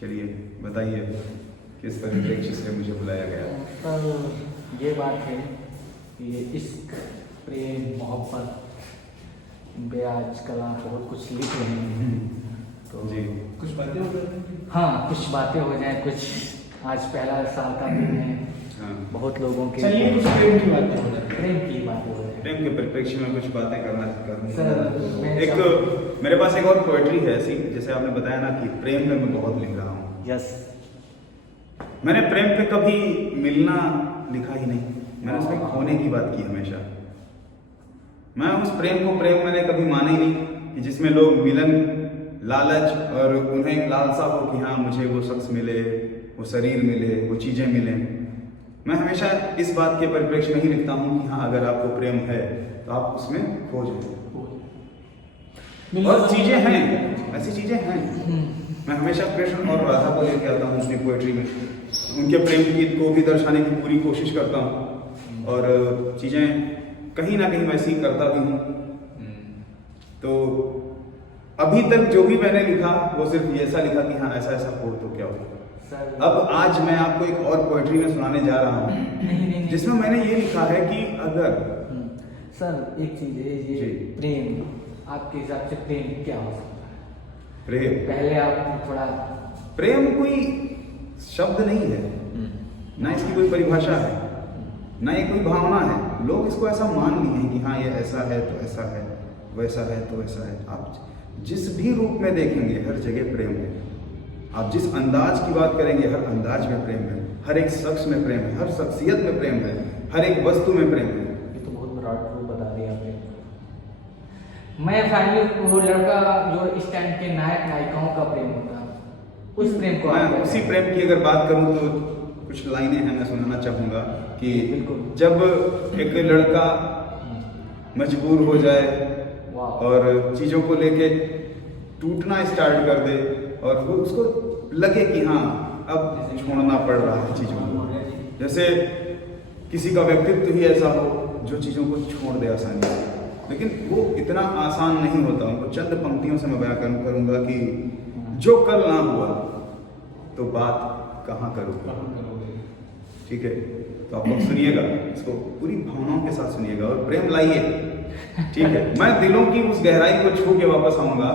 चलिए बताइए किस परिप्रेक्ष्य से मुझे बुलाया गया। पर ये बात है कि ये इश्क, प्रेम, मोहब्बत पे आजकल आप बहुत कुछ लिख रहे हैं, तो जी कुछ बातें हो जाती हाँ कुछ बातें हो जाए। कुछ आज पहला साल का दिन है, हाँ, बहुत लोगों के चलिए कुछ प्रेम की बातें हो जाती प्रेम की बातें हो जाए। प्रेम के परिप्रेक्ष्य में कुछ बातें करनी सर, मैं एक मेरे पास एक और पोएट्री है ऐसी, जैसे आपने बताया ना कि प्रेम में मैं बहुत लिख रहा हूँ। यस, मैंने प्रेम पे कभी मिलना लिखा ही नहीं, मैंने उसमें खोने की बात की हमेशा। मैं उस प्रेम को प्रेम मैंने कभी माना ही नहीं कि जिसमें लोग मिलन, लालच और उन्हें एक लालसा हो कि हाँ मुझे वो शख्स मिले, वो शरीर मिले, वो चीज़ें मिले। मैं हमेशा इस बात के परिप्रेक्ष्य में ही लिखता हूँ कि हाँ अगर आपको प्रेम है तो आप उसमें खो जाए। और चीज़ें हैं, ऐसी चीज़ें हैं। मैं हमेशा कृष्ण और राधा को लेके आता हूँ अपनी पोएट्री में, उनके प्रेम गीत को भी दर्शाने की पूरी कोशिश करता हूँ और चीज़ें कहीं ना कहीं वैसी करता भी हूँ। तो अभी तक जो भी मैंने लिखा वो सिर्फ ऐसा लिखा कि हाँ ऐसा ऐसा हो तो क्या हो। सर अब आज मैं आपको एक और पोएट्री में सुनाने जा रहा हूँ नहीं जिसमें मैंने ये लिखा है कि अगर सर एक चीज है, ये जी। प्रेम आपके हिसाब से प्रेम क्या हो सकता है? प्रेम, पहले आप थोड़ा प्रेम कोई शब्द नहीं है, ना इसकी कोई परिभाषा है, ना ये कोई भावना है। लोग इसको ऐसा मान लिए हैं कि हाँ ये ऐसा है तो ऐसा है, वैसा है तो वैसा है। आप जिस भी रूप में देखेंगे हर जगह प्रेम है। आप जिस अंदाज की बात करेंगे हर अंदाज में प्रेम है, हर एक शख्स में प्रेम है, हर शख्सियत में प्रेम है, हर एक वस्तु में प्रेम है। ये तो बहुत बड़ा ट्रू बता दिया आपने। मैं फाइनली वो लड़का जो इस टाइम के नायक नायिकाओं का प्रेम होता है, उस प्रेम को आप मैं उसी प्रेम की अगर बात करूं तो कुछ लाइनें हैं मैं सुनाना चाहूंगा कि बिल्कुल। जब एक लड़का मजबूर हो जाए वाह। और चीज़ों को लेके टूटना स्टार्ट कर दे और वो उसको लगे कि हाँ अब छोड़ना पड़ रहा है चीज़ों को, जैसे किसी का व्यक्तित्व ही ऐसा हो जो चीज़ों को छोड़ दे आसानी से, लेकिन वो इतना आसान नहीं होता। उनको चंद पंक्तियों से मैं बयां करूंगा कि जो कल ना हुआ तो बात कहाँ करोगे। ठीक है, तो आप लोग सुनिएगा, इसको पूरी भावनाओं के साथ सुनिएगा और प्रेम लाइए। ठीक है, मैं दिलों की उस गहराई को छू के वापस आऊंगा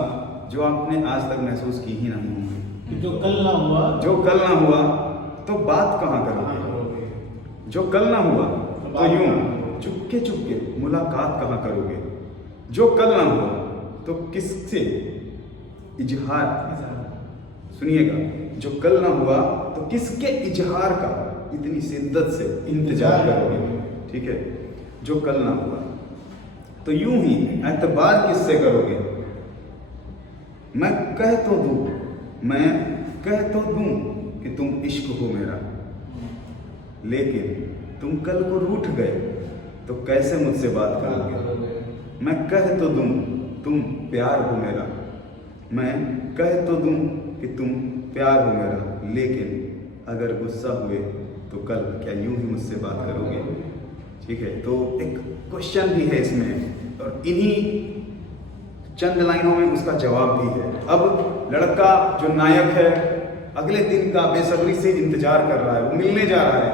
जो आपने आज तक महसूस की ही नहीं होगी। जो कल ना हुआ, जो कल ना हुआ तो बात कहाँ करोगे। जो कल ना हुआ तो यूं चुपके चुपके मुलाकात कहाँ करोगे। जो कल ना हुआ तो किससे इजहार, सुनिएगा, जो कल ना हुआ तो किसके इजहार का इतनी शिद्दत से इंतजार करोगे। ठीक है, जो कल ना हुआ तो यूं ही एतबार किससे करोगे। मैं कह तो दूं कि तुम इश्क हो मेरा, लेकिन तुम कल को रूठ गए तो कैसे मुझसे बात करोगे। मैं कह तो दूं तुम प्यार हो मेरा, मैं कह तो दूं कि तुम प्यार हो मेरा, लेकिन अगर गुस्सा हुए तो कल क्या यूं ही मुझसे बात करोगे। ठीक है, तो एक क्वेश्चन भी है इसमें और इन्हीं चंद लाइनों में उसका जवाब भी है। अब लड़का जो नायक है अगले दिन का बेसब्री से इंतजार कर रहा है, वो मिलने जा रहा है,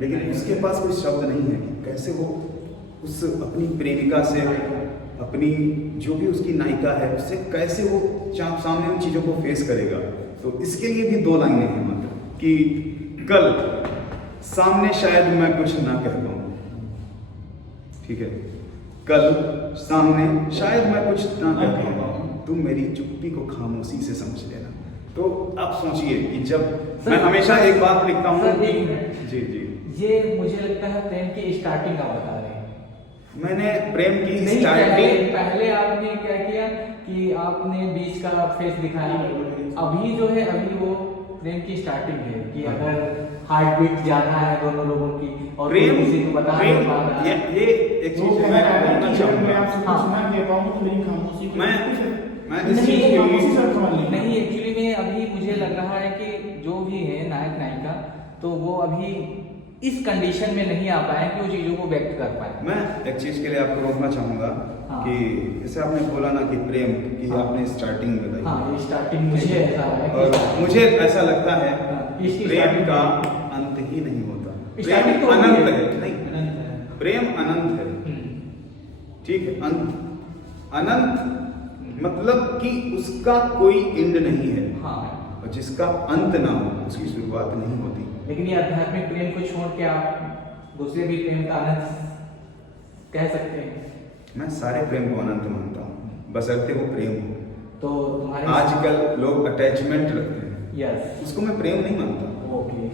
लेकिन उसके पास कोई शब्द नहीं है कि कैसे वो उस अपनी प्रेमिका से, अपनी जो भी उसकी नायिका है उससे कैसे वो सामने उन चीज़ों को फेस करेगा। तो इसके लिए भी दो लाइनें हैं मतलब कि कल सामने शायद मैं कुछ ना कह पाऊँ। ठीक है, कल सामने शायद मैं कुछ ना कह पाऊँ, तुम मेरी चुप्पी को खामोशी से समझ लेना। तो आप सोचिए कि जब मैं हमेशा एक बात लिखता हूँ। जी जी, ये मुझे लगता है प्रेम की स्टार्टिंग आप बता रहे हैं। मैंने प्रेम की नहीं, स्टार्टिंग पहले आपने क्या किया कि आपने बीच का फेस दिखाया। अभी जो है अभी वो प्रेम की स्टार्टिंग है कि अगर हार्ट बीट ज्यादा है दोनों लोगों की और प्रेम किसी को बता नहीं पा रहा है। ये एक चीज है, मैं बोलना चाहूंगा। मैं इस चीज के लिए नहीं, एक्चुअली में अभी मुझे लग रहा है कि जो भी है नायक नायिका तो वो अभी इस कंडीशन में नहीं आ पाए कि वो चीजों को व्यक्त कर पाए। मैं एक चीज के लिए आपको रोकना चाहूंगा हाँ। कि जैसे आपने बोला ना कि प्रेम की हाँ। आपने स्टार्टिंग बताई। हाँ, ये स्टार्टिंग मुझे ऐसा है और कि मुझे ऐसा लगता है हाँ, इसकी प्रेम starting का है। अंत ही नहीं होता। स्टार्टिंग प्रेम तो होती अनंत है। है, नहीं अनंत है। प्रेम अनंत है, ठीक है। अंत अनंत मतलब कि उसका कोई एंड नहीं है, हाँ। और जिसका अंत ना हो उसकी शुरुआत नहीं होती। लेकिन ये आध्यात्मिक प्रेम को छोड़ के आप दूसरे भी प्रेम का अनंत कह सकते हैं। मैं सारे प्रेम को अनंत मानता हूँ, बशर्ते वो प्रेम हो। तो तुम्हारे आजकल लोग अटैचमेंट रखते हैं, यस, उसको मैं प्रेम नहीं मानता। ओके।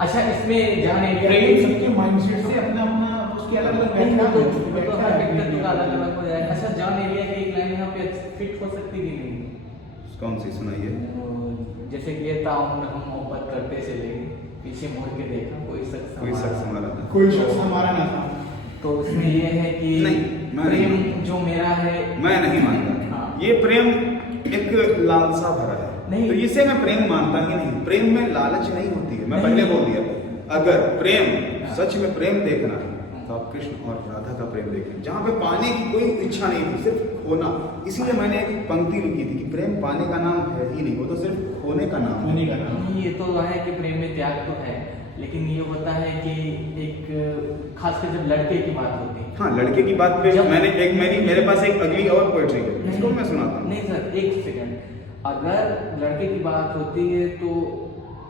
अच्छा, इसमें जाने प्रेम सबके माइंडसेट से अपना अपना उसकी अलग अलग व्याख्या तो होती है। हर व्यक्तित्व का अलग अलग हो जाएगा। अच्छा, जॉन एलिया की एक लाइन यहाँ पे फिट हो सकती कि नहीं? कौन सी सुनाइए? जैसे कि ये ताउम्र हम मोहब्बत करते चले गए, पीछे मुड़ के देखा कोई कोई शख्स हमारा। हमारा था। कोई शख्स हमारा ना था। तो उसमें ये है कि नहीं, मैं नहीं प्रेम मानता। जो मेरा है, मैं नहीं मानता। हाँ। ये प्रेम एक लालसा भरा है, नहीं। तो इसे मैं प्रेम मानता ही नहीं। प्रेम में लालच नहीं होती है, मैं नहीं। पहले बोल दिया। अगर प्रेम हाँ। सच में प्रेम देखना है तो आप कृष्ण और राधा का प्रेम देखें, जहाँ पे पाने की कोई इच्छा नहीं थी, सिर्फ खोना। इसीलिए मैंने एक पंक्ति लिखी थी कि प्रेम पाने का नाम है ही नहीं, वो तो सिर्फ खोने का नाम है। होने का नाम। ये तो है कि प्रेम में त्याग तो है, लेकिन ये होता है कि एक खासकर जब लड़के की बात होती है। हाँ, लड़के की बात पे जब- मेरे पास एक अगली और पोएट्री है, इसको मैं सुनाता हूँ। नहीं सर, एक सेकंड। अगर लड़के की बात होती है तो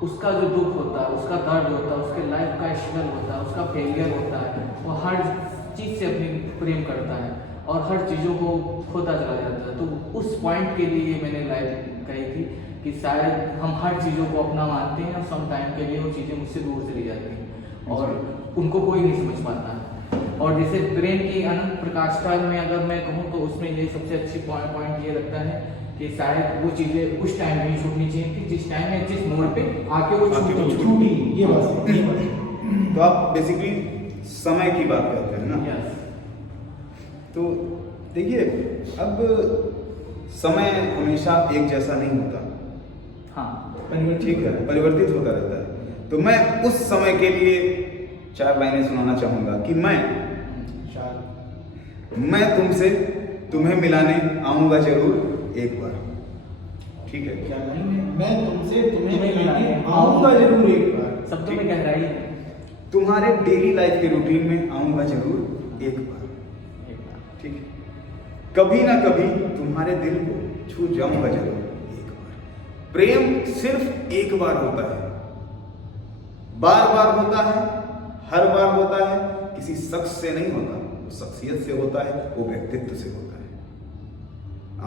उसका जो दुख होता है, उसका दर्द होता है, उसके लाइफ का स्ट्रगल होता है, उसका फेलियर होता है, वो हर चीज़ से अपनी प्रेम करता है और हर चीज़ों को खोता चला जाता है। तो उस पॉइंट के लिए मैंने लाइफ कही थी कि शायद हम हर चीज़ों को अपना मानते हैं और सम टाइम के लिए वो चीज़ें मुझसे दूर चली जाती हैं और उनको कोई नहीं समझ पाता है। और जैसे प्रेम की अनंत प्रकाष्ठा में अगर मैं कहूँ तो उसमें ये सबसे अच्छी पॉइंट ये लगता है कि शायद वो चीज़ें उस टाइम नहीं छूटनी चाहिए थी जिस टाइम में जिस मोड़ पे आके वो छूटी। ये बात है। तो आप बेसिकली समय की बात करते हैं ना? यस। तो देखिए, अब समय हमेशा एक जैसा नहीं होता, हाँ, ठीक है, परिवर्तित होता रहता है। तो मैं उस समय के लिए 4 लाइनें सुनाना चाहूंगा कि मैं तुमसे तुम्हें मिलाने आऊंगा जरूर एक बार, ठीक है। क्या लाइन है? मैं तुमसे तुम्हें तुम्हें मिलाने मिलाने आऊंगा जरूर एक बार। शब्दों में गहराई है। तुम्हारे डेली लाइफ के रूटीन में आऊंगा जरूर एक बार, ठीक है। कभी ना कभी तुम्हारे दिल को छू जाऊंगा जरूर एक बार। प्रेम सिर्फ एक बार होता है, बार बार होता है, हर बार होता है, किसी शख्स से नहीं होता, वो शख्सियत से होता है, वो व्यक्तित्व से होता है।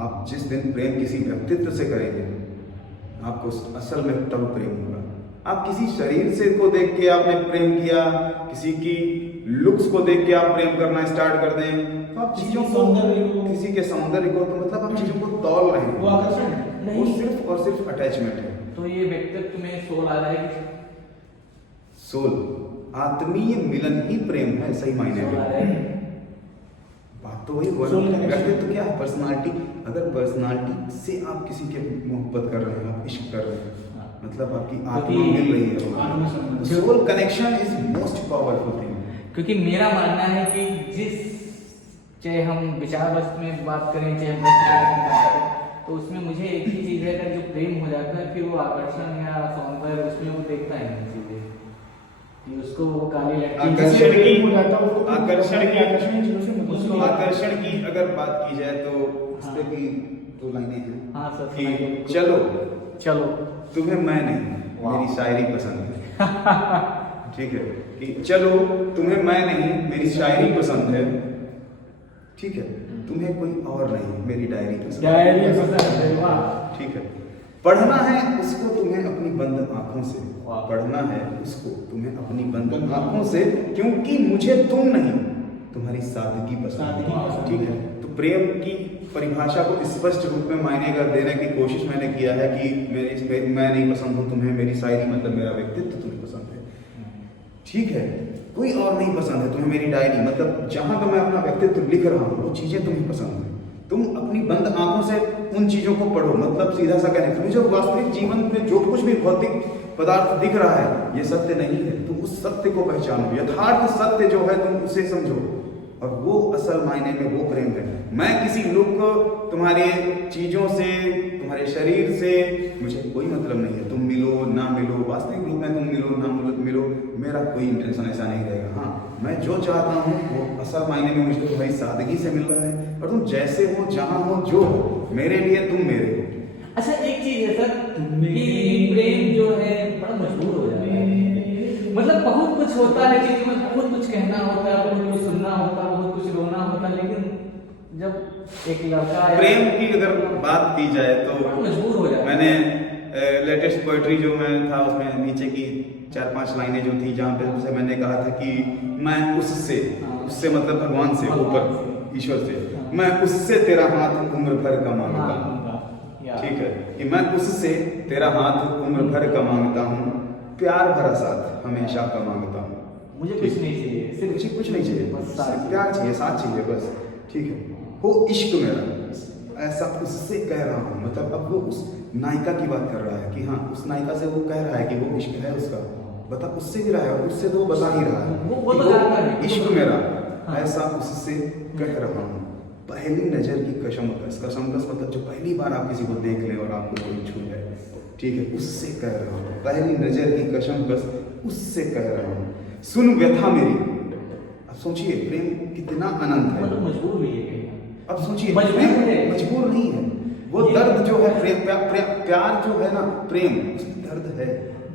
आप जिस दिन प्रेम किसी व्यक्तित्व से करेंगे, आपको असल में तब प्रेम होगा। आप किसी शरीर से को देख के आपने प्रेम किया, किसी की लुक्स को देख के आप प्रेम करना स्टार्ट कर दें, तो आप चीजों को, किसी के सौंदर्य को, तो मतलब आप चीजों को तौल रहे हैं। वो आकर्षण है। वो सिर्फ और सिर्फ अटैचमेंट है। तो ये व्यक्तित्व में सोल आ जाएगी। सोल, आत्मीय मिलन ही प्रेम है सही मायने सोल आ में। जाएगी। बात तो वही हुआ। Soul connection। व्यक्तित्व क्या है? पर्सनालिटी। अगर पर्सनालिटी से आप किसी के मोहब्बत कर रहे हैं, आप इश्क कर रहे हैं, हाँ। मतलब आपकी आत्मा क्योंकि मिल रही है। आत्मसंबंध। Soul connection is most powerful thing. क्योंकि मेरा मानना है कि चाहे हम विचार वस्तु में बात करें, चाहे हम वस्तु में बात करें, तो उसमें मुझे एक ही चीज़ है, अगर जो प्रेम हो जाता है फिर वो आकर्षण या सौंदर्य उसमें वो देखता है नहीं चीज़ें कि उसको वो काली लड़की आकर्षण की- हो जाता है उसको। आकर्षण की- आकर्षण चीजों से उसको- आकर्षण की अगर बात की जाए तो उस पे हाँ। भी 2 लाइनें हैं हाँ सर, कि सुनाइए। चलो चलो तुम्हें मैं नहीं, वाह। मेरी शायरी पसंद है। ठीक है, कि चलो तुम्हें मैं नहीं, मेरी शायरी पसंद है, ठीक है। तुम्हें कोई और नहीं, मेरी डायरी पसंद है। डायरी पसंद है, वाह। ठीक है। पढ़ना है उसको तुम्हें अपनी बंद आंखों से, वाह। पढ़ना है उसको तुम्हें अपनी बंद आंखों से, क्योंकि मुझे तुम नहीं, तुम्हारी सादगी पसंद सादगी है। पसंद ठीक है। तो प्रेम की परिभाषा को स्पष्ट रूप में मायने कर देने की कोशिश मैंने किया है कि मैं नहीं पसंद हूँ तुम्हें, मेरी शायरी मतलब मेरा व्यक्तित्व तुम्हें पसंद है, ठीक है। कोई और नहीं पसंद है तुम्हें, मेरी डायरी मतलब जहां पर मैं अपना व्यक्तित्व लिख रहा हूँ वो चीजें तुम्हें पसंद है। तुम अपनी बंद आंखों से उन चीजों को पढ़ो, मतलब सीधा सा कहने, तुम्हें जो वास्तविक जीवन में जो कुछ भी भौतिक पदार्थ दिख रहा है ये सत्य नहीं है, तुम उस सत्य को पहचानो, यथार्थ सत्य जो है तुम उसे समझो और वो असल मायने में वो प्रेम है। मैं किसी लुक को, तुम्हारे चीज़ों से, तुम्हारे शरीर से मुझे कोई मतलब नहीं है। तुम मिलो ना मिलो, वास्तविक रूप में तुम मिलो ना मिलो, मेरा कोई इंटेंशन ऐसा नहीं रहेगा। हाँ, मैं जो चाहता हूँ वो असल मायने में मुझे तुम्हारी सादगी से मिल रहा है, और तुम जैसे हो, जहाँ हो, जो हो, मेरे लिए तुम मेरे हो। अच्छा, एक चीज है सर कि प्रेम जो है बड़ा मजबूर हो जाता है। मतलब बहुत कुछ होता है चीजों में, बहुत कुछ कहना होता है, बहुत कुछ सुनना होता है, बहुत कुछ रोना होता है, लेकिन जब एक लड़का प्रेम की अगर बात की जाए तो मजबूर हो जाता है। मैंने लेटेस्ट पोएट्री जो मैं था उसमें नीचे की 4-5 लाइनें जो थी, जहाँ पे उसे मैंने कहा था कि मैं उससे मतलब भगवान से, ऊपर ईश्वर से, मैं उससे तेरा हाथ उम्र भर का मांगता हूँ। ठीक है, कि मैं उससे तेरा हाथ उम्र भर का मांगता हूँ, प्यार भरा साथ हमेशा का मांगता हूँ। मुझे कुछ नहीं चाहिए, सिर्फ कुछ नहीं चाहिए, बस सिर्फ प्यार चाहिए, साथ चाहिए बस। ठीक है, हो इश्क मेरा ऐसा उससे कह रहा हूँ। मतलब अब वो उस नायिका की बात कर रहा है कि हाँ, उस नायिका से वो कह रहा है कि वो इश्क है उसका, बता उससे भी रहा है, उससे तो वो बता ही रहा है वो तो जानता है इश्क मेरा ऐसा उससे कह रहा हूँ। पहली नजर की कसमकस मतलब जो पहली बार आप किसी को देख लें और आपको कोई छू जाए, ठीक है, उससे कह रहा हूँ। पहली नजर की कसमकस उससे कह रहा हूँ, सुन व्यथा मेरी। अब सोचिए प्रेम कितना अनंत है। मतलब मजबूर भी है। अब सोचिए मजबूर है, मजबूर नहीं है। वो दर्द जो है प्यार जो है ना, प्रेम उसमें दर्द है,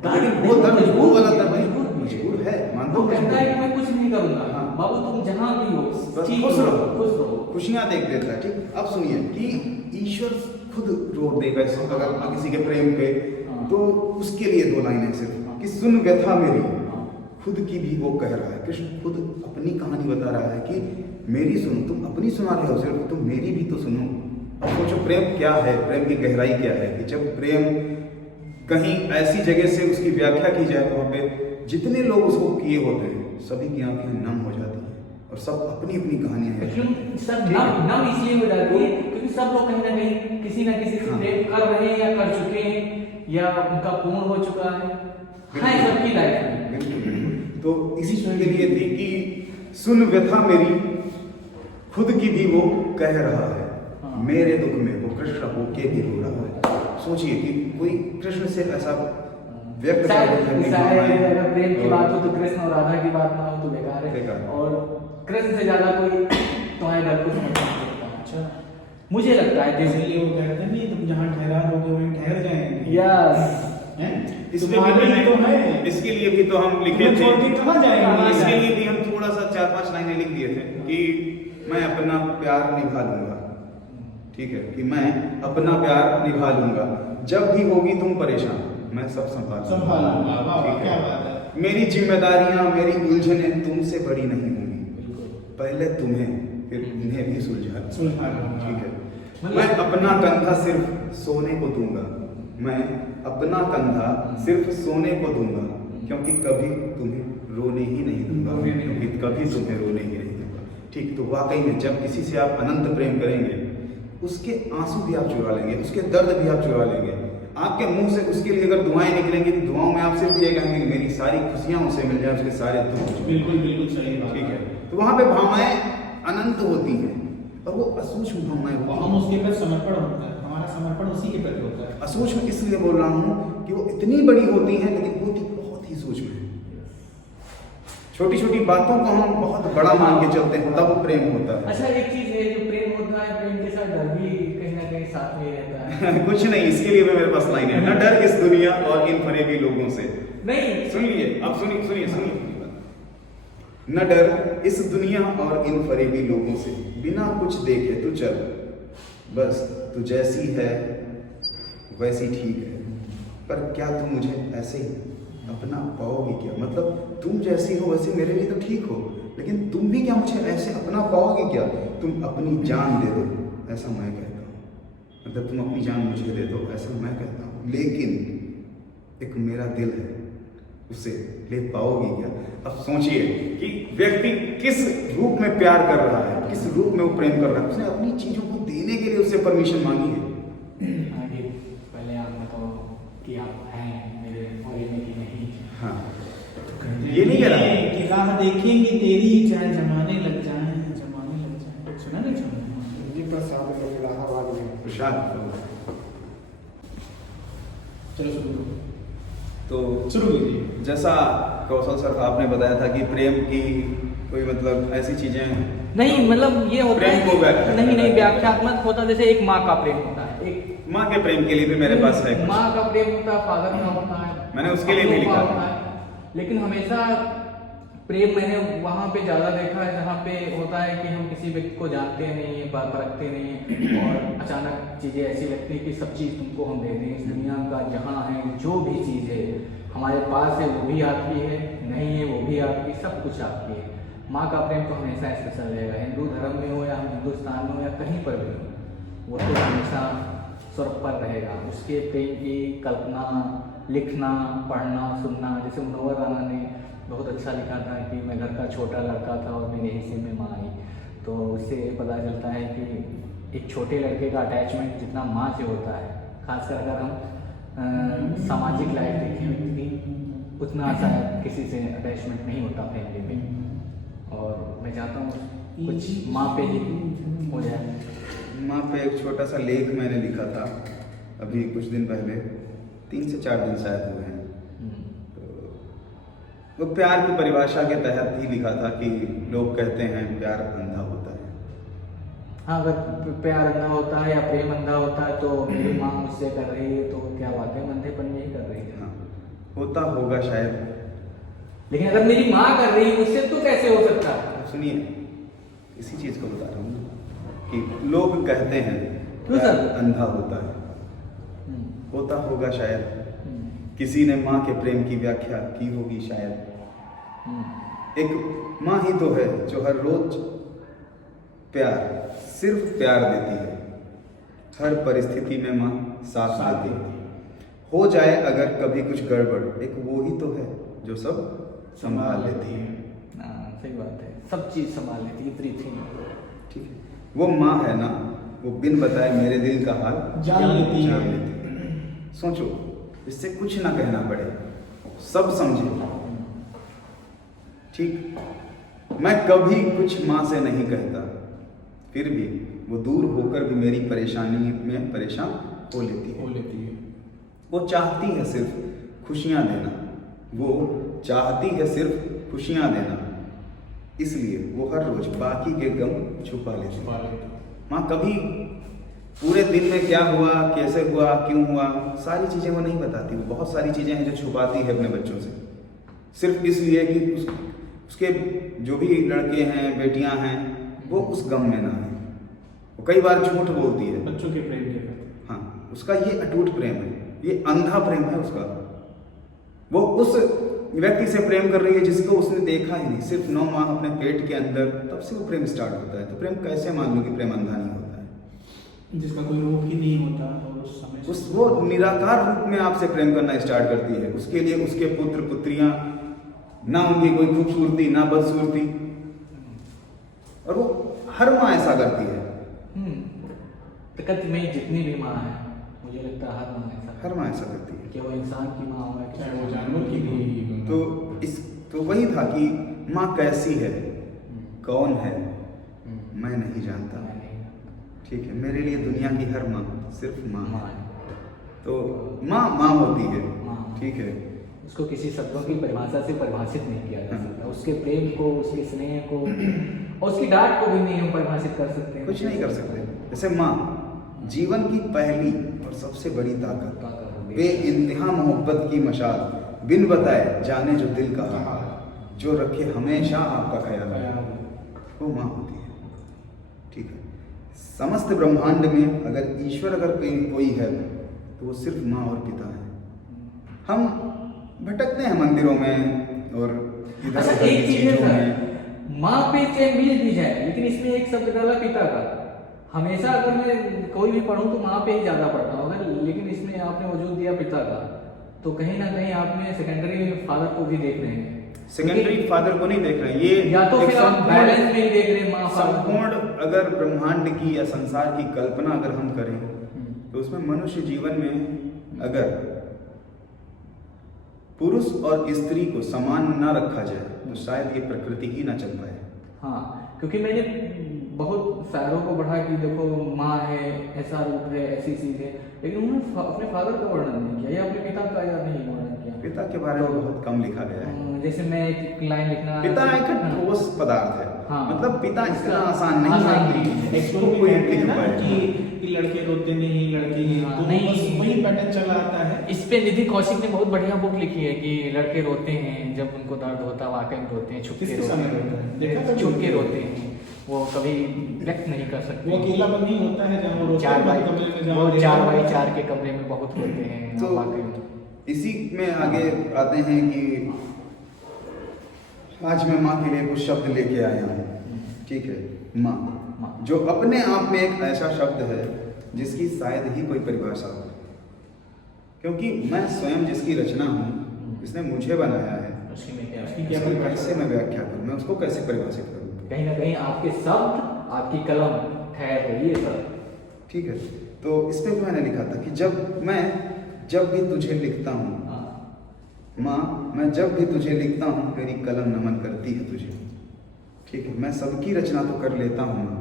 लेकिन वो दर्द वो वाला दर्द मजबूर है। मान दो कहता है कि मैं कुछ नहीं करूंगा, बाबू तुम जहां भी हो खुश रहो, खुशियां खुशियां देख देता है। ठीक, अब सुनिए कि ईश्वर खुद रोक देगा अगर किसी के प्रेम पे, तो उसके लिए 2 लाइनें सिर्फ कि सुन व्यथा मेरी, खुद की भी वो कह रहा है। कृष्ण खुद अपनी कहानी बता रहा है कि मेरी सुनो, तुम अपनी सुना रहे हो सिर्फ, तुम मेरी भी तो सुनो। अब सोचो प्रेम क्या है, प्रेम की गहराई क्या है, कि जब प्रेम कहीं ऐसी जगह से उसकी व्याख्या की जाए तो वहाँ पे जितने लोग उसको किए होते हैं सभी की आंखें नम हो जाती हैं, और सब अपनी अपनी कहानियां हैं। सब नम इसलिए हो जाती है क्योंकि सब लोग कहीं ना कहीं किसी ना किसी से प्रेम कर रहे हैं या कर चुके हैं या उनका पूर्ण हो चुका है सबकी लाइफ में। बिल्कुल। तो इसी के लिए थी कि सुन व्यथा मेरी, खुद की भी वो कह रहा है, मेरे दुख में वो कृष्ण होके भी रो रहा है। सोचिए कि कोई कृष्ण से ऐसा व्यक्त अगर प्रेम की बात हो तो कृष्ण और राधा की बात ना हो तो बेकार है, और कृष्ण से ज्यादा कोई तुम्हारे दर्द को समझ नहीं सकता। अच्छा, मुझे लगता है इसलिए वो कहते हैं नहीं, तुम जहाँ ठहरा दोगे वहीं ठहर जाएंगे। यस, इसके लिए भी तो हम लिखे थे, इसके लिए भी हम थोड़ा सा 4-5 लाइनें लिख दिए थे कि मैं अपना प्यार निभा लूंगा। ठीक है, कि मैं अपना प्यार निभा लूंगा, जब भी होगी तुम परेशान मैं सब संभालूंगा। क्या बात है। मेरी जिम्मेदारियां, मेरी उलझने तुमसे बड़ी नहीं होंगी, पहले तुम्हें फिर उन्हें भी सुलझा। ठीक है, मैं अपना कंधा सिर्फ सोने को दूंगा, मैं अपना कंधा सिर्फ सोने को दूंगा, क्योंकि कभी तुम्हें रोने ही नहीं दूंगा, क्योंकि कभी तुम्हें रोने ही नहीं दूंगा। ठीक, तो वाकई में जब किसी से आप अनंत प्रेम करेंगे, उसके आंसू भी आप चुरा लेंगे, उसके दर्द भी आप चुरा लेंगे। आपके मुंह से उसके लिए अगर दुआएं निकलेंगी तो दुआओं में आप सिर्फ ये कहेंगे कि मेरी सारी खुशियां उसे मिल जाए, उसके सारे दुख। बिल्कुल सही बात। ठीक है, तो वहां पे भावनाएं अनंत होती हैं और वो असूक्ष्म भावनाएं होती हैं। हम उसके प्रति समर्पण होता है, हमारा समर्पण उसी के प्रति होता है। असूक्ष्म इसलिए बोल रहा हूँ कि वो इतनी बड़ी होती हैं लेकिन होती बहुत ही सूक्ष्म है। छोटी छोटी बातों को हम बहुत बड़ा मान के चलते हैं, तब प्रेम होता है। अच्छा, एक चीज है, जो प्रेम होता है प्रेम के साथ डर भी कहीं ना कहीं साथ में रहता है। कुछ नहीं, इसके लिए भी मेरे पास लाइन है, न डर इस दुनिया और इन फरेबी लोगों से। नहीं, सुन लिए, अब सुनिए न डर इस दुनिया और इन फरेबी लोगों से, बिना कुछ देखे तू चल, बस तू जैसी है वैसी ठीक है, पर क्या तुम मुझे ऐसे ही अपना पाओगे क्या? मतलब तुम जैसी हो वैसे मेरे लिए तो ठीक हो, लेकिन तुम भी क्या मुझे ऐसे अपना पाओगे क्या? तुम अपनी जान दे दो, ऐसा मैं कहता हूँ। मतलब तुम अपनी जान मुझे दे दो, ऐसा मैं कहता हूँ, लेकिन एक मेरा दिल है, उसे ले पाओगे क्या? अब सोचिए कि व्यक्ति किस रूप में प्यार कर रहा है, किस रूप में वो प्रेम कर रहा है। उसने अपनी चीजों को देने के लिए उससे परमिशन मांगी है। आगे पहले आप बताओ कि आप हैं मेरे और ये मेरी नहीं। हाँ, ये नहीं कह रहा कि राह देखेंगी तेरी, चाहे जमाने लग जाए खुशहाल रहो। चलो शुरू करो। तो शुरू कीजिए। जैसा कौशल सर आपने बताया था कि प्रेम की कोई मतलब ऐसी चीजें नहीं, मतलब ये होता प्रेम है को व्याख्या कि नहीं करना नहीं है। व्याख्यात्मक होता है, जैसे एक माँ का प्रेम होता है, एक माँ के प्रेम के लिए भी मेरे पास है कुछ। माँ का प्रेम होता है, फादर का होता है, मैंने उसके लिए भी अपनों का लिखा होता है। लेकिन हमेशा प्रेम मैंने वहाँ पे ज़्यादा देखा है जहाँ पे होता है कि हम किसी व्यक्ति को जानते नहीं है, परखते नहीं है, और अचानक चीज़ें ऐसी लगती है कि सब चीज़ तुमको हम दे दें, इस दुनिया का जहाँ है जो भी चीज़ है हमारे पास है वो भी आपकी है, नहीं है वो भी आपकी, सब कुछ आपकी है। माँ का प्रेम तो हमेशा स्पेशल रहेगा, हिंदू धर्म में हो या हम हिंदुस्तान में हो या कहीं पर भी हो, वो तो हमेशा स्वर्ग पर रहेगा। उसके प्रेम की कल्पना, लिखना, पढ़ना, सुनना, जैसे मुनव्वर राना ने बहुत अच्छा लिखा था कि मैं घर का छोटा लड़का था और मेरे हिस्से में माँ आई, तो उससे पता चलता है कि एक छोटे लड़के का अटैचमेंट जितना माँ से होता है, खासकर अगर हम सामाजिक लाइफ देखें उसकी, उतना शायद किसी से अटैचमेंट नहीं होता फैमिली में। और मैं चाहता हूँ कुछ माँ पे ही हो जाए। माँ पे एक छोटा सा लेख मैंने लिखा था अभी कुछ दिन पहले, 3 से 4 दिन शायद हुए हैं। तो वो प्यार की परिभाषा के तहत ही लिखा था कि लोग कहते हैं प्यार अंधा होता है। हाँ, अगर प्यार अंधा होता है या प्रेम अंधा होता है तो मेरी माँ मुझसे कर रही है तो क्या वाकई अंधेपन में ही कर रही है? हाँ, होता होगा शायद। लेकिन अगर मेरी माँ कर रही है मुझसे तो कैसे हो सकता है? सुनिए, इसी चीज को बता रहा हूँ कि लोग कहते हैं क्यों सर? प्यार अंधा होता है, होता होगा शायद। किसी ने माँ के प्रेम की व्याख्या की होगी शायद। एक माँ ही तो है जो हर रोज प्यार, सिर्फ प्यार देती है, हर परिस्थिति में माँ साथ देती है। हो जाए अगर कभी कुछ गड़बड़, एक वो ही तो है जो सब संभाल लेती है। हाँ, सही बात है, सब चीज़ संभाल लेती है, एवरीथिंग। ठीक है, वो माँ है ना, वो बिन बताए मेरे दिल का हाल जान लेती है। सोचो, इससे कुछ ना कहना पड़े, सब समझे। ठीक, मैं कभी कुछ माँ से नहीं कहता, फिर भी वो दूर होकर भी मेरी परेशानी में परेशान हो लेती है। वो चाहती है सिर्फ खुशियाँ देना, वो चाहती है सिर्फ खुशियाँ देना, इसलिए वो हर रोज बाकी के गम छुपा लेती है। माँ कभी पूरे दिन में क्या हुआ, कैसे हुआ, क्यों हुआ, सारी चीज़ें वो नहीं बताती। वो बहुत सारी चीज़ें हैं जो छुपाती है अपने बच्चों से, सिर्फ इसलिए कि उसके जो भी लड़के हैं, बेटियां हैं, वो उस गम में ना आए। वो कई बार झूठ बोलती है बच्चों के प्रेम के। हाँ, उसका ये अटूट प्रेम है, ये अंधा प्रेम है उसका। वो उस व्यक्ति से प्रेम कर रही है जिसको उसने देखा ही नहीं, सिर्फ 9 माह अपने पेट के अंदर, तब से वो प्रेम स्टार्ट होता है। तो प्रेम कैसे मान लो कि प्रेम अंधा नहीं होता है? जिसका कोई रूप ही नहीं होता और उस समय वो निराकार रूप में आपसे प्रेम करना स्टार्ट करती है। उसके लिए उसके पुत्र पुत्रियां, ना उनकी कोई खूबसूरती ना बदसूरती, और वो हर माँ ऐसा करती है। प्रकृति में जितनी भी माँ है, मुझे लगता है हर माँ ऐसा करती है, कि वो इंसान की माँ हो, चाहे वो जानवर की भी। तो वही था कि माँ कैसी है, कौन है, मैं नहीं जानता। ठीक है, मेरे लिए दुनिया की हर माँ सिर्फ माँ है। तो माँ होती है, ठीक है। उसको किसी शब्दों की परिभाषा से परिभाषित नहीं किया जा सकता। उसके प्रेम को, उसके स्नेह को और उसकी डांट को भी नहीं हम परिभाषित कर सकते, कुछ नहीं कर सकते। जैसे माँ जीवन की पहली और सबसे बड़ी ताकत, बेइंतहा मोहब्बत की मशाल, बिन बताए जाने जो दिल का हाल, जो रखे हमेशा आपका ख्याल, वो माँ होती है। ठीक है, समस्त ब्रह्मांड में अगर ईश्वर अगर कोई है तो वो सिर्फ माँ और पिता है। हम भटकते हैं मंदिरों में और इधर अच्छा, उधर एक की चीज है चीजों सर, में। माँ पे चैन दी जाए, लेकिन इसमें एक शब्द डाला पिता का। हमेशा अगर मैं कोई भी पढ़ूं तो माँ पे ही ज्यादा पढ़ता हूँ, अगर लेकिन इसमें आपने वजूद दिया पिता का, तो कहीं ना कहीं आपने सेकेंडरी फादर को भी देख रहे हैं। सेकेंडरी फादर को नहीं देख रहे हैं, ये या तो फिर आप बैलेंस नहीं देख रहे माँ संपूर्ण अगर ब्रह्मांड की या संसार की कल्पना अगर हम करें तो उसमें मनुष्य जीवन में अगर पुरुष और स्त्री को समान ना रखा जाए तो शायद ये प्रकृति ही ना चल पाए। हाँ, क्योंकि मैंने बहुत शायरों को पढ़ा कि देखो माँ है, ऐसा रूप है, ऐसी चीज़ है, लेकिन उन्होंने अपने फादर का वर्णन नहीं किया या अपने पिता का या नहीं वर्णन किया। पिता के बारे में बहुत कम लिखा गया है। जैसे मैं एक लाइन लिखना, पिता एक ठोस पदार्थ है। हाँ। मतलब पिता इतना इसका आसान नहीं आसान है नहीं है। स्कूल में कोई कहते हैं लिख ना पाए। कि लड़के रोते नहीं, लड़के हाँ, तो नहीं। बस वही पैटर्न चला आता है। इस पे निधि कौशिक ने बहुत बढ़िया बुक लिखी है कि लड़के रोते हैं, जब उनको दर्द होता है वाकई में रोते हैं, छुप के किसके रोते सामने रोते हैं? देखा हैं, कभी? छुप के रोते हैं, वो कभी व्यक्त नहीं कर सकते। वो अकेलापन ही होता है जहाँ वो रोते चार हैं, बाई कमरे में जहाँ वो वो 4x4 के कमरे में बहुत रोते हैं तो वाकई में। इसी में आगे आते हैं कि आज मैं माँ के लिए कुछ शब्द लेके आया हूँ। ठीक है, माँ, माँ। जो अपने आप में एक ऐसा शब्द है जिसकी शायद ही कोई परिभाषा हो, क्योंकि मैं स्वयं जिसकी रचना हूँ, इसने मुझे बनाया है। उसी में क्या उसकी है? क्या उसकी परिभाषा? कैसे मैं व्याख्या करूँ, मैं उसको कैसे परिभाषित करूँ? कहीं ना कहीं आपके शब्द, आपकी कलम ठहर रही है सब। ठीक है, तो इसमें भी मैंने लिखा था कि जब भी तुझे लिखता हूँ माँ, मैं जब भी तुझे लिखता हूँ मेरी कलम नमन करती है तुझे। ठीक है, मैं सबकी रचना तो कर लेता हूँ माँ,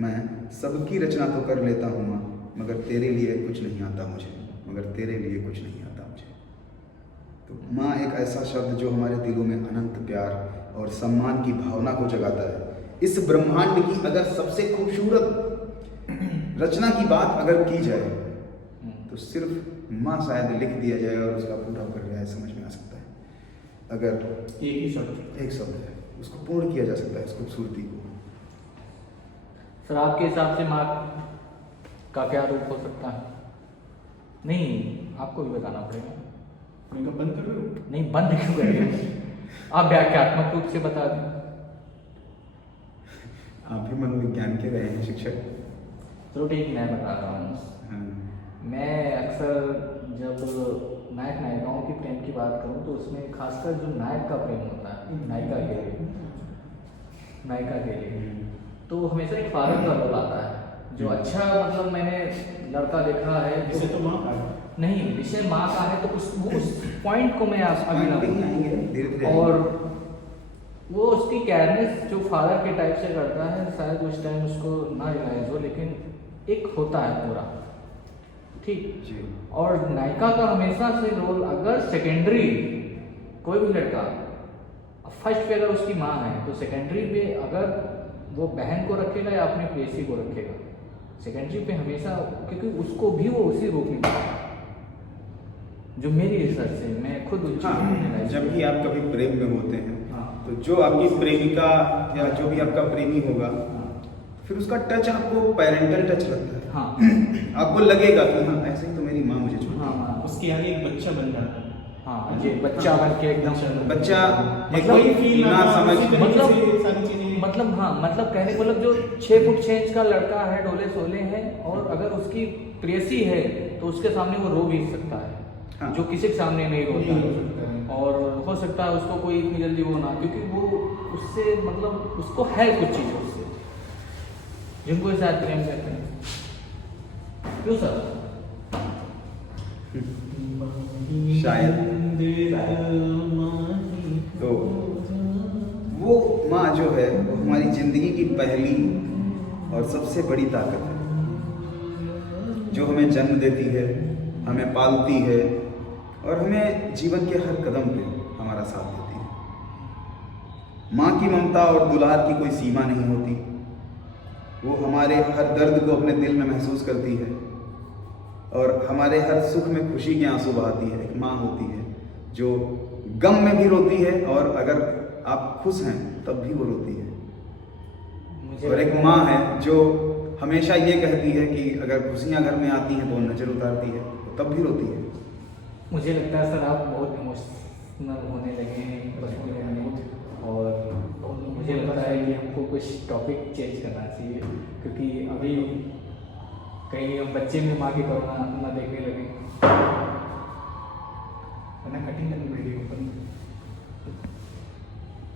मैं सबकी रचना तो कर लेता हूँ माँ, मगर तेरे लिए कुछ नहीं आता मुझे, मगर तेरे लिए कुछ नहीं आता मुझे। तो माँ एक ऐसा शब्द जो हमारे दिलों में अनंत प्यार और सम्मान की भावना को जगाता है। इस ब्रह्मांड की अगर सबसे खूबसूरत रचना की बात अगर की जाए तो सिर्फ माँ शायद लिख दिया जाए और उसका पूरा पर्याय समझ में आ सकता है। अगर एक ही शब्द एक शब्द है, उसको पूर्ण किया जा सकता है, इस खूबसूरती को। सर आपके हिसाब से माँ का क्या रूप हो सकता है? नहीं, आपको भी बताना पड़ेगा। मेकअप बंद कर रहे हो? नहीं, बंद क्यों करेंगे? आप व्याख्यात्मक रूप से बता दें। आप भी मनोविज्ञान के रहे हैं शिक्षक। चलो ठीक, मैं बता रहा हूँ। हाँ, मैं अक्सर जब नायक नायिकाओं की प्रेम की बात करूँ तो उसमें खासकर जो नायक का प्रेम होता है नायिका के लिए, तो हमेशा एक फादर का रोल आता है जो अच्छा, मतलब मैंने लड़का देखा है जो इसे तो माँ का है। नहीं, विषय माँ का है तो उस पॉइंट को मैं अभी आगे ही लाऊंगा। आएंगे धीरे-धीरे। और वो उसकी केयरनेस जो फादर के टाइप से करता है, शायद उस टाइम उसको ना रियलाइज हो, लेकिन एक होता है पूरा, ठीक। जी। और नायिका का हमेशा से रोल, अगर सेकेंडरी कोई भी लड़का, फर्स्ट पे अगर उसकी माँ है तो सेकेंडरी पे अगर वो बहन को रखेगा या अपनी प्रेयसी को रखेगा, सेकेंडरी पे हमेशा, क्योंकि उसको भी वो उसी रूप में देखता है। जो मेरी रिसर्च है, मैं खुद उस चीज़ को हाँ, analyze जब भी किया। आप कभी प्रेम में होते हैं हाँ। तो जो आपकी प्रेमिका या जो भी आपका प्रेमी होगा, फिर उसका टच आपको पेरेंटल टच लगता है। हाँ आपको लगेगा कि हाँ ऐसे ही तो मेरी माँ मुझे छोड़ती है। हाँ उसके आगे एक बच्चा बन जाता है। हाँ, ये बच्चा बन के एकदम बच्चा एक मतलब कोई फील ना समझ, मतलब- सारी चीजें मतलब हाँ, मतलब कहने को मतलब जो 6 फुट 6 इंच का लड़का है, डोले सोले है, और अगर उसकी प्रेयसी है तो उसके सामने वो रो भी सकता है, हाँ। जो किसी के सामने नहीं नहीं रो रोता। सकता है। और हो सकता है उसको कोई इतनी जल्दी वो ना, क्योंकि वो उससे मतलब उसको है कुछ चीज़ उससे, जिनको ये शायद प्रेम कहते हैं। क्यों सर? शायद। तो वो माँ जो है वो हमारी जिंदगी की पहली और सबसे बड़ी ताकत है, जो हमें जन्म देती है, हमें पालती है और हमें जीवन के हर कदम पे हमारा साथ देती है। माँ की ममता और दुलार की कोई सीमा नहीं होती। वो हमारे हर दर्द को अपने दिल में महसूस करती है और हमारे हर सुख में खुशी के आंसू बहाती है। एक माँ होती है जो गम में भी रोती है और अगर आप खुश हैं तब भी वो रोती है। और एक माँ है जो हमेशा ये कहती है कि अगर खुशियाँ घर में आती हैं तो नजर उतारती है, तो तब भी रोती है। मुझे लगता है सर आप बहुत इमोशनल होने लगे हैं बचपन में, और मुझे लगता है कि हमको कुछ टॉपिक चेंज करना चाहिए, क्योंकि अभी कहीं हम बच्चे में माँ की करुणा ना देखने लगे। कटिंग करनी पड़ेगी ऊपर।